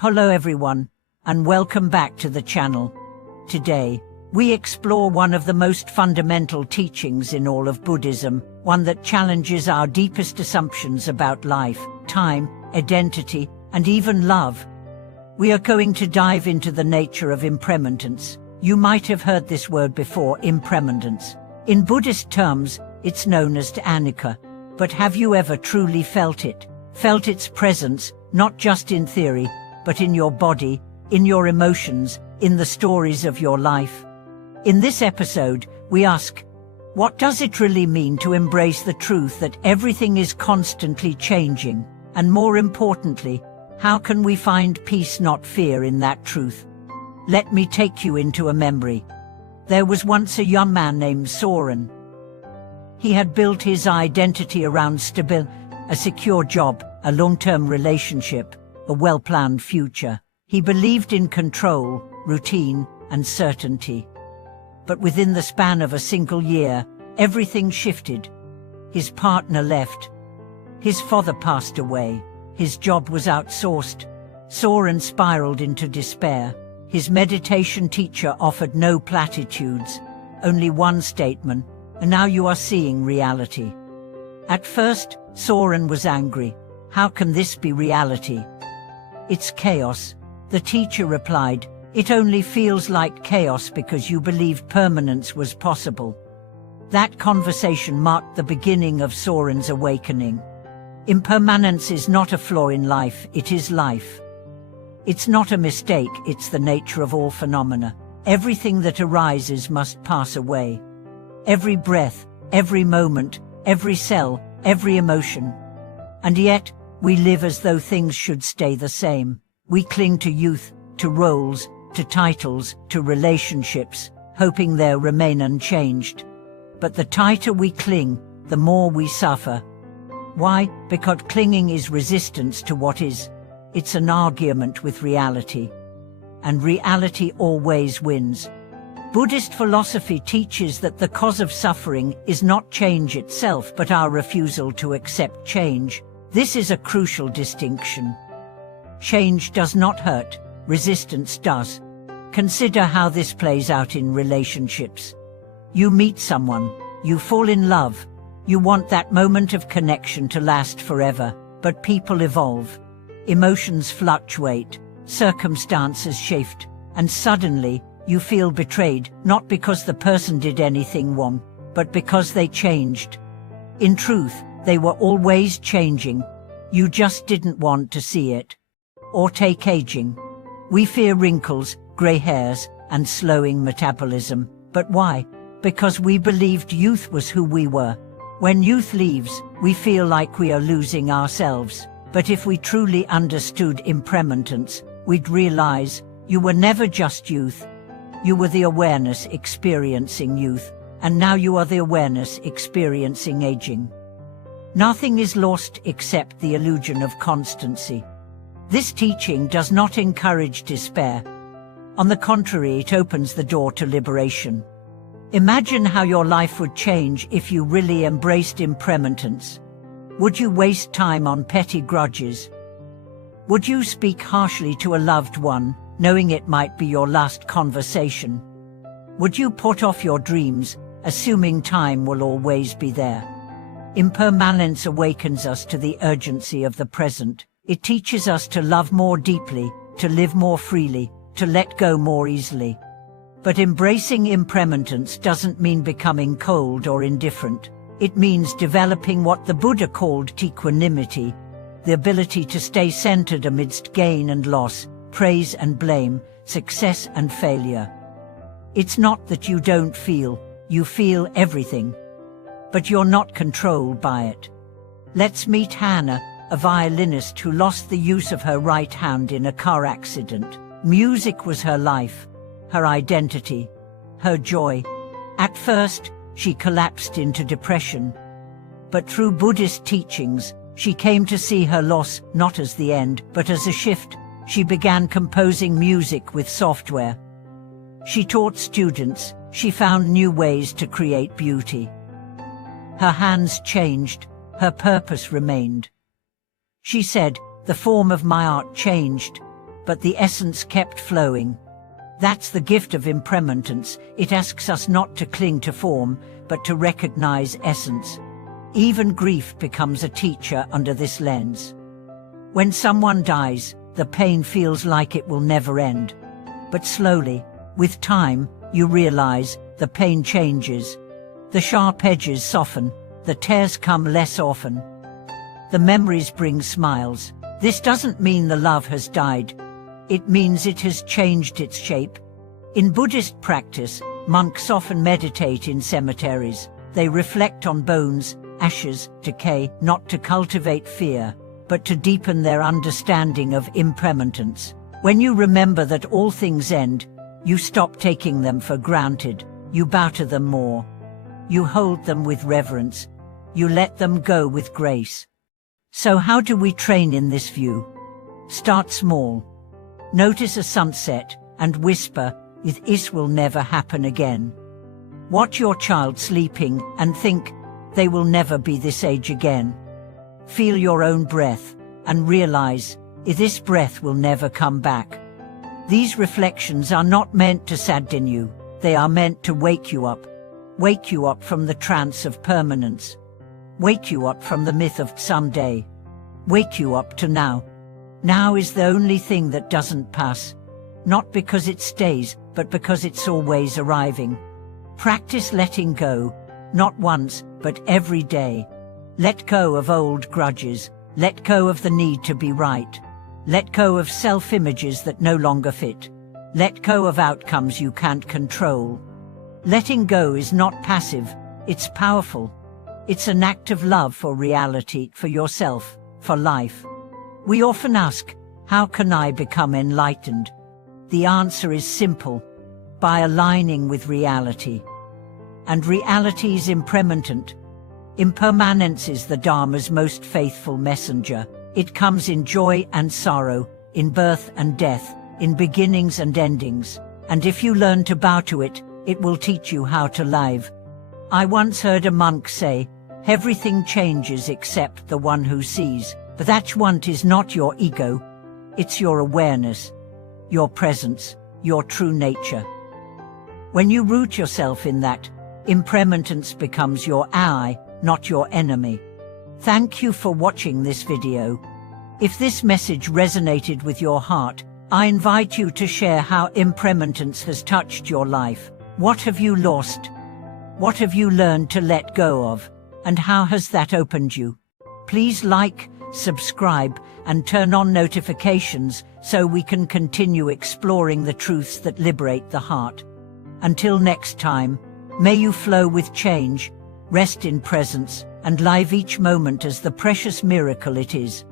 Hello everyone, and welcome back to the channel. Today, we explore one of the most fundamental teachings in all of Buddhism, one that challenges our deepest assumptions about life, time, identity, and even love. We are going to dive into the nature of impermanence. You might have heard this word before, impermanence. In Buddhist terms, it's known as anicca. But have you ever truly felt it? Felt its presence, not just in theory, but in your body, in your emotions, in the stories of your life? In this episode, we ask, what does it really mean to embrace the truth that everything is constantly changing? And more importantly, how can we find peace, not fear, in that truth? Let me take you into a memory. There was once a young man named Soren. He had built his identity around stability, a secure job, a long-term relationship, a well-planned future. He believed in control, routine, and certainty. But within the span of a single year, everything shifted. His partner left. His father passed away. His job was outsourced. Soren spiraled into despair. His meditation teacher offered no platitudes, only one statement, and now you are seeing reality. At first, Soren was angry. How can this be reality? It's chaos. The teacher replied, it only feels like chaos because you believed permanence was possible. That conversation marked the beginning of Soren's awakening. Impermanence is not a flaw in life, it is life. It's not a mistake, it's the nature of all phenomena. Everything that arises must pass away. Every breath, every moment, every cell, every emotion. And yet, we live as though things should stay the same. We cling to youth, to roles, to titles, to relationships, hoping they'll remain unchanged. But the tighter we cling, the more we suffer. Why? Because clinging is resistance to what is. It's an argument with reality. And reality always wins. Buddhist philosophy teaches that the cause of suffering is not change itself, but our refusal to accept change. This is a crucial distinction. Change does not hurt, resistance does. Consider how this plays out in relationships. You meet someone, you fall in love, you want that moment of connection to last forever, but people evolve. Emotions fluctuate, circumstances shift, and suddenly, you feel betrayed, not because the person did anything wrong, but because they changed. In truth, they were always changing. You just didn't want to see it. Or take aging. We fear wrinkles, gray hairs, and slowing metabolism. But why? Because we believed youth was who we were. When youth leaves, we feel like we are losing ourselves. But if we truly understood impermanence, we'd realize you were never just youth. You were the awareness experiencing youth, and now you are the awareness experiencing aging. Nothing is lost except the illusion of constancy. This teaching does not encourage despair. On the contrary, it opens the door to liberation. Imagine how your life would change if you really embraced impermanence. Would you waste time on petty grudges? Would you speak harshly to a loved one, knowing it might be your last conversation? Would you put off your dreams, assuming time will always be there? Impermanence awakens us to the urgency of the present. It teaches us to love more deeply, to live more freely, to let go more easily. But embracing impermanence doesn't mean becoming cold or indifferent. It means developing what the Buddha called equanimity, the ability to stay centered amidst gain and loss, praise and blame, success and failure. It's not that you don't feel, you feel everything. But you're not controlled by it. Let's meet Hannah, a violinist who lost the use of her right hand in a car accident. Music was her life, her identity, her joy. At first, she collapsed into depression. But through Buddhist teachings, she came to see her loss not as the end, but as a shift. She began composing music with software. She taught students, she found new ways to create beauty. Her hands changed, her purpose remained. She said, the form of my art changed, but the essence kept flowing. That's the gift of impermanence. It asks us not to cling to form, but to recognize essence. Even grief becomes a teacher under this lens. When someone dies, the pain feels like it will never end. But slowly, with time, you realize the pain changes. The sharp edges soften, the tears come less often. The memories bring smiles. This doesn't mean the love has died. It means it has changed its shape. In Buddhist practice, monks often meditate in cemeteries. They reflect on bones, ashes, decay, not to cultivate fear, but to deepen their understanding of impermanence. When you remember that all things end, you stop taking them for granted. You bow to them more. You hold them with reverence. You let them go with grace. So how do we train in this view? Start small. Notice a sunset and whisper, "This will never happen again." Watch your child sleeping and think, "They will never be this age again." Feel your own breath and realize, "This breath will never come back." These reflections are not meant to sadden you. They are meant to wake you up. Wake you up from the trance of permanence. Wake you up from the myth of someday. Wake you up to now. Now is the only thing that doesn't pass. Not because it stays, but because it's always arriving. Practice letting go, not once, but every day. Let go of old grudges. Let go of the need to be right. Let go of self-images that no longer fit. Let go of outcomes you can't control. Letting go is not passive, it's powerful. It's an act of love for reality, for yourself, for life. We often ask, how can I become enlightened? The answer is simple, by aligning with reality. And reality is impermanent. Impermanence is the Dharma's most faithful messenger. It comes in joy and sorrow, in birth and death, in beginnings and endings. And if you learn to bow to it, it will teach you how to live. I once heard a monk say, "Everything changes except the one who sees." But that one is not your ego. It's your awareness, your presence, your true nature. When you root yourself in that, impermanence becomes your ally, not your enemy. Thank you for watching this video. If this message resonated with your heart, I invite you to share how impermanence has touched your life. What have you lost? What have you learned to let go of? And how has that opened you? Please like, subscribe, and turn on notifications so we can continue exploring the truths that liberate the heart. Until next time, may you flow with change, rest in presence, and live each moment as the precious miracle it is.